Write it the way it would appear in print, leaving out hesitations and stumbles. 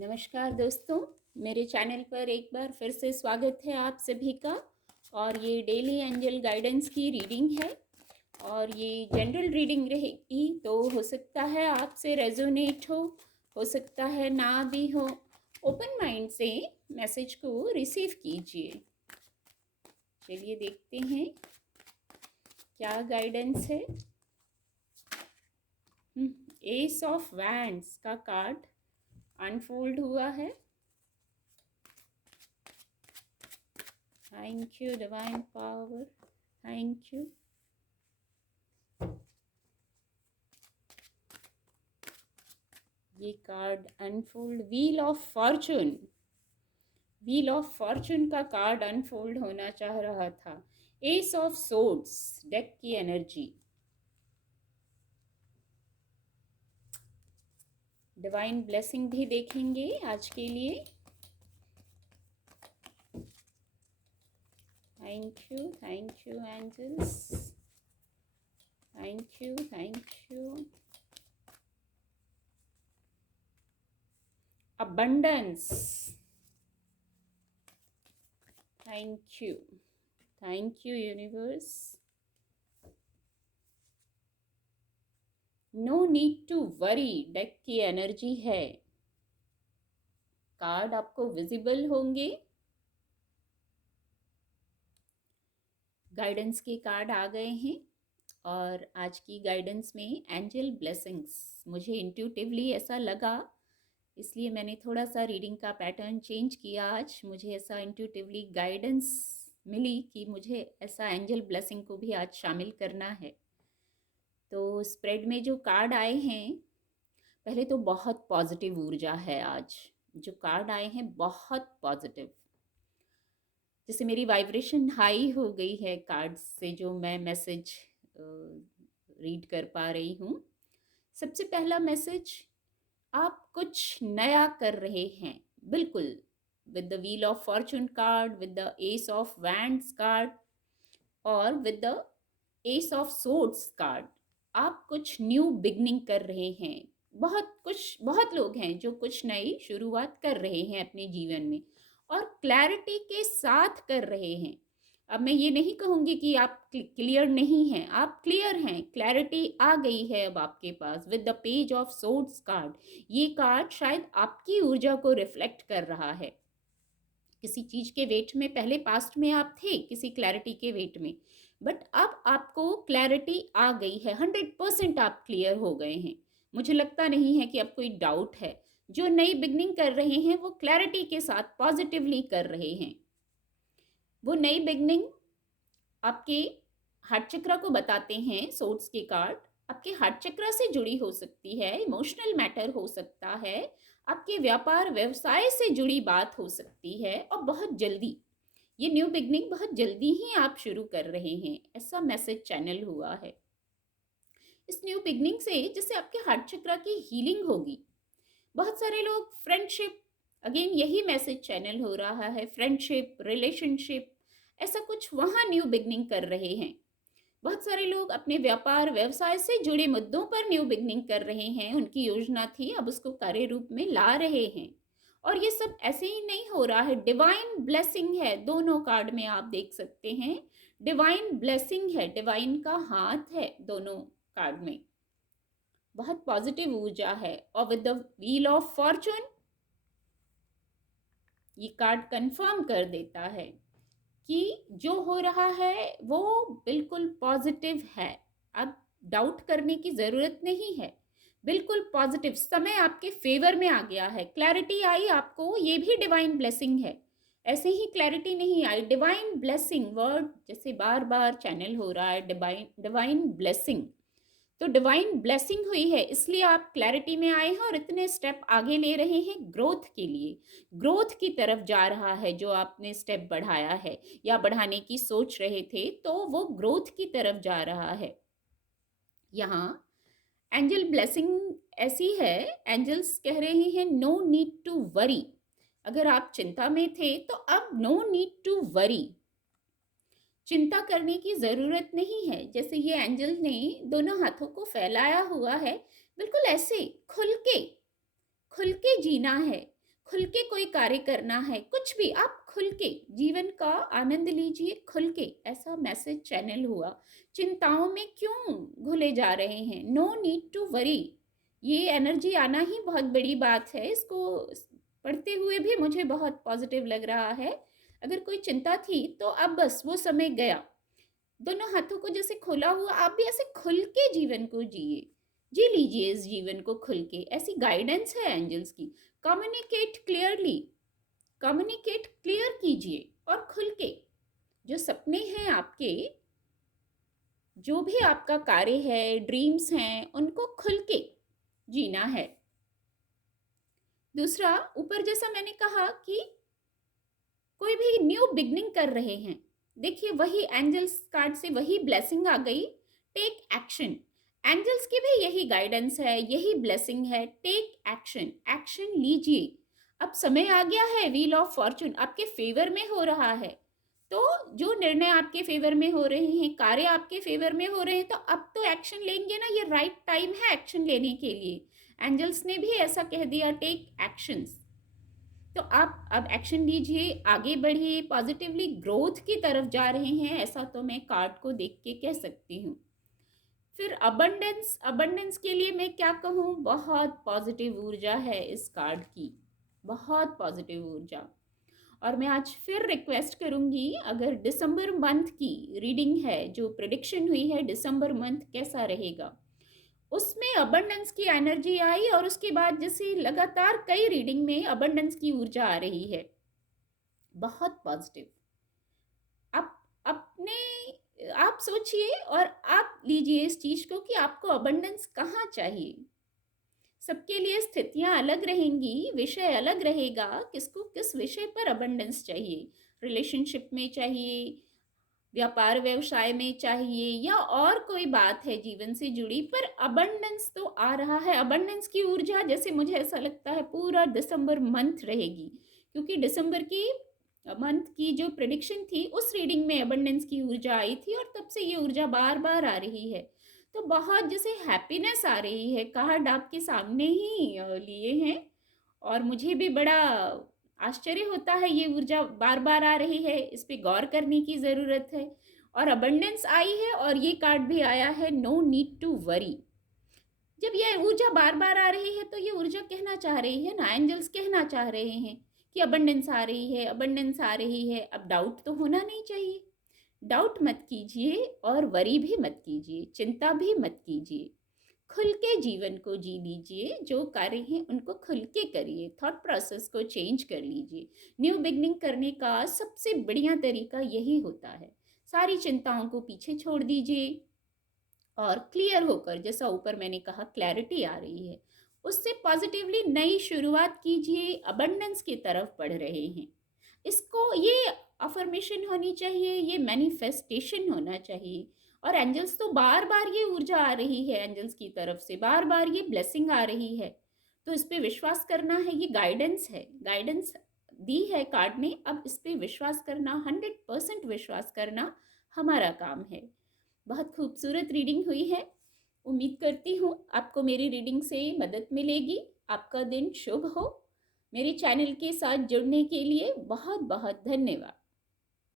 नमस्कार दोस्तों, मेरे चैनल पर एक बार फिर से स्वागत है आप सभी का। और ये डेली एंजल गाइडेंस की रीडिंग है और ये जनरल रीडिंग रहेगी, तो हो सकता है आपसे रेजोनेट हो सकता है ना भी हो। ओपन माइंड से मैसेज को रिसीव कीजिए। चलिए देखते हैं क्या गाइडेंस है। एस ऑफ वैंड्स का कार्ड अनफोल्ड हुआ है। Thank you divine power, thank you. ये card unfold, wheel of fortune का कार्ड अनफोल्ड होना चाह रहा था। एस ऑफ सोर्ड्स डेक की एनर्जी, डिवाइन ब्लेसिंग भी देखेंगे आज के लिए। Thank you angels, thank you. Abundance, thank you universe. No need to worry deck की एनर्जी है। कार्ड आपको विजिबल होंगे। गाइडेंस के कार्ड आ गए हैं और आज की गाइडेंस में एंजल ब्लेसिंग्स, मुझे इंट्यूटिवली ऐसा लगा, इसलिए मैंने थोड़ा सा रीडिंग का पैटर्न चेंज किया। आज मुझे ऐसा इंट्यूटिवली गाइडेंस मिली कि मुझे ऐसा एंजल ब्लेसिंग को भी आज शामिल करना है। तो स्प्रेड में जो कार्ड आए हैं, पहले तो बहुत पॉजिटिव ऊर्जा है। आज जो कार्ड आए हैं बहुत पॉजिटिव, जैसे मेरी वाइब्रेशन हाई हो गई है कार्ड्स से जो मैं मैसेज रीड कर पा रही हूँ। सबसे पहला मैसेज, आप कुछ नया कर रहे हैं, बिल्कुल। With the wheel of fortune card, with the ace of wands card और with the ace of swords card, आप कुछ न्यू बिगनिंग कर रहे हैं। बहुत लोग हैं जो कुछ नई शुरुआत कर रहे हैं अपने जीवन में और क्लैरिटी के साथ कर रहे हैं। अब मैं ये नहीं कहूँगी कि आप क्लियर नहीं हैं, आप क्लियर हैं, क्लैरिटी आ गई है अब आपके पास। With the page of swords card, ये कार्ड शायद आपकी ऊर्जा को रिफ्लेक्ट कर रहा है। किसी चीज के वेट में पहले पास्ट में आप थे, किसी क्लैरिटी के वेट में, बट अब आपको क्लैरिटी आ गई है। 100% आप क्लियर हो गए हैं। मुझे लगता नहीं है कि अब कोई डाउट है। जो नई बिगनिंग कर रहे हैं वो क्लैरिटी के साथ पॉजिटिवली कर रहे हैं। वो नई बिगनिंग आपके हार्ट चक्र को बताते हैं। सोर्ड्स के कार्ड आपके हार्ट चक्र से जुड़ी हो सकती है, इमोशनल मैटर हो सकता है, आपके व्यापार व्यवसाय से जुड़ी बात हो सकती है और बहुत जल्दी ये न्यू बिगनिंग बहुत जल्दी ही आप शुरू कर रहे हैं, ऐसा मैसेज चैनल हुआ है। इस न्यू बिगनिंग से जैसे आपके हार्ट चक्र की हीलिंग होगी। बहुत सारे लोग फ्रेंडशिप, अगेन यही मैसेज चैनल हो रहा है, फ्रेंडशिप, रिलेशनशिप, ऐसा कुछ वहाँ न्यू बिगनिंग कर रहे हैं। बहुत सारे लोग अपने व्यापार व्यवसाय से जुड़े मुद्दों पर न्यू बिगनिंग कर रहे हैं। उनकी योजना थी, अब उसको कार्य रूप में ला रहे हैं। और ये सब ऐसे ही नहीं हो रहा है, डिवाइन ब्लेसिंग है। दोनों कार्ड में आप देख सकते हैं डिवाइन ब्लेसिंग है, डिवाइन का हाथ है दोनों कार्ड में। बहुत पॉजिटिव ऊर्जा है। और with the wheel of Fortune, ये कार्ड कंफर्म कर देता है कि जो हो रहा है वो बिल्कुल पॉजिटिव है। अब डाउट करने की ज़रूरत नहीं है, बिल्कुल पॉजिटिव। समय आपके फेवर में आ गया है, क्लैरिटी आई आपको, ये भी डिवाइन ब्लेसिंग है। ऐसे ही क्लैरिटी नहीं आई, डिवाइन ब्लेसिंग वर्ड जैसे बार बार चैनल हो रहा है, डिवाइन ब्लेसिंग। तो डिवाइन ब्लेसिंग हुई है, इसलिए आप क्लैरिटी में आए हैं और इतने स्टेप आगे ले रहे हैं ग्रोथ के लिए। ग्रोथ की तरफ जा रहा है जो आपने स्टेप बढ़ाया है या बढ़ाने की सोच रहे थे, तो वो ग्रोथ की तरफ जा रहा है। यहाँ एंजल ब्लेसिंग ऐसी है, एंजल्स कह रहे हैं नो नीड टू वरी। अगर आप चिंता में थे तो अब नो नीड टू वरी, चिंता करने की ज़रूरत नहीं है। जैसे ये एंजल ने दोनों हाथों को फैलाया हुआ है, बिल्कुल ऐसे खुल के जीना है। खुल के कोई कार्य करना है, कुछ भी आप खुल के जीवन का आनंद लीजिए, खुल के, ऐसा मैसेज चैनल हुआ। चिंताओं में क्यों घुले जा रहे हैं? No need to worry. ये एनर्जी आना ही बहुत बड़ी बात है। इसको पढ़ते हुए भी मुझे बहुत पॉजिटिव लग रहा है। अगर कोई चिंता थी तो अब बस वो समय गया। दोनों हाथों को जैसे खोला हुआ, आप भी ऐसे खुल के जीवन को जिए, जी लीजिए इस जीवन को खुल के। ऐसी गाइडेंस है एंजल्स की। कम्युनिकेट क्लियरली, कम्युनिकेट क्लियर कीजिए और खुल के। जो सपने हैं आपके, जो भी आपका कार्य है, ड्रीम्स हैं, उनको खुल के जीना है। दूसरा, ऊपर जैसा मैंने कहा कि कोई भी न्यू बिगनिंग कर रहे हैं, देखिए वही एंजल्स कार्ड से वही ब्लेसिंग आ गई, टेक एक्शन। एंजल्स की भी यही गाइडेंस है, यही ब्लेसिंग है, टेक एक्शन, एक्शन लीजिए। अब समय आ गया है, व्हील ऑफ फॉर्चून आपके फेवर में हो रहा है। तो जो निर्णय आपके फेवर में हो रहे हैं, कार्य आपके फेवर में हो रहे हैं, तो अब तो एक्शन लेंगे ना, ये राइट टाइम है एक्शन लेने के लिए। एंजल्स ने भी ऐसा कह दिया, टेक एक्शंस। तो आप अब एक्शन लीजिए, आगे बढ़िए, पॉजिटिवली ग्रोथ की तरफ जा रहे हैं, ऐसा तो मैं कार्ड को देख के कह सकती हूँ। फिर अबंडेंस, अबंडेंस के लिए मैं क्या कहूँ, बहुत पॉजिटिव ऊर्जा है इस कार्ड की, बहुत पॉजिटिव ऊर्जा। और मैं आज फिर रिक्वेस्ट करूँगी, अगर दिसंबर मंथ की रीडिंग है, जो प्रिडिक्शन हुई है दिसंबर मंथ कैसा रहेगा, उसमें अबंडेंस की एनर्जी आई, और उसके बाद जैसे लगातार कई रीडिंग में अबंडेंस की ऊर्जा आ रही है, बहुत पॉजिटिव। आप अपने आप सोचिए और आप लीजिए इस चीज को कि आपको अबंडेंस कहाँ चाहिए। सबके लिए स्थितियां अलग रहेंगी, विषय अलग रहेगा, किसको किस विषय पर अबंडेंस चाहिए। रिलेशनशिप में चाहिए, व्यापार व्यवसाय में चाहिए, या और कोई बात है जीवन से जुड़ी, पर अबंडेंस तो आ रहा है। अबंडेंस की ऊर्जा जैसे मुझे ऐसा लगता है पूरा दिसंबर मंथ रहेगी, क्योंकि दिसंबर की मंथ की जो प्रेडिक्शन थी उस रीडिंग में अबंडेंस की ऊर्जा आई थी, और तब से ये ऊर्जा बार बार आ रही है। तो बहुत जैसे हैप्पीनेस आ रही है। कार्ड आपके सामने ही लिए हैं, और मुझे भी बड़ा आश्चर्य होता है, ये ऊर्जा बार बार आ रही है, इस पे गौर करने की ज़रूरत है। और अबंडेंस आई है, और ये कार्ड भी आया है, नो नीड टू वरी। जब ये ऊर्जा बार बार आ रही है, तो ये ऊर्जा कहना चाह रही है ना, एंजल्स कहना चाह रहे हैं कि अबंडेंस आ रही है, अबंडेंस आ रही है। अब डाउट तो होना नहीं चाहिए। डाउट मत कीजिए, और वरी भी मत कीजिए, चिंता भी मत कीजिए। खुल के जीवन को जी लीजिए, जो कार्य हैं उनको खुल के करिए, थॉट प्रोसेस को चेंज कर लीजिए। न्यू बिगनिंग करने का सबसे बढ़िया तरीका यही होता है। सारी चिंताओं को पीछे छोड़ दीजिए, और क्लियर होकर, जैसा ऊपर मैंने कहा क्लैरिटी आ रही है, उससे पॉजिटिवली नई शुरुआत कीजिए। अबंडेंस की तरफ बढ़ रहे हैं, इसको ये अफर्मेशन होनी चाहिए, ये मैनिफेस्टेशन होना चाहिए। और एंजल्स तो बार बार ये ऊर्जा आ रही है, एंजल्स की तरफ से बार बार ये ब्लेसिंग आ रही है, तो इस पे विश्वास करना है। ये गाइडेंस है, गाइडेंस दी है कार्ड ने, अब इस पे विश्वास करना, 100% विश्वास करना हमारा काम है। बहुत खूबसूरत रीडिंग हुई है। उम्मीद करती हूँ आपको मेरी रीडिंग से मदद मिलेगी। आपका दिन शुभ हो। मेरे चैनल के साथ जुड़ने के लिए बहुत बहुत धन्यवाद।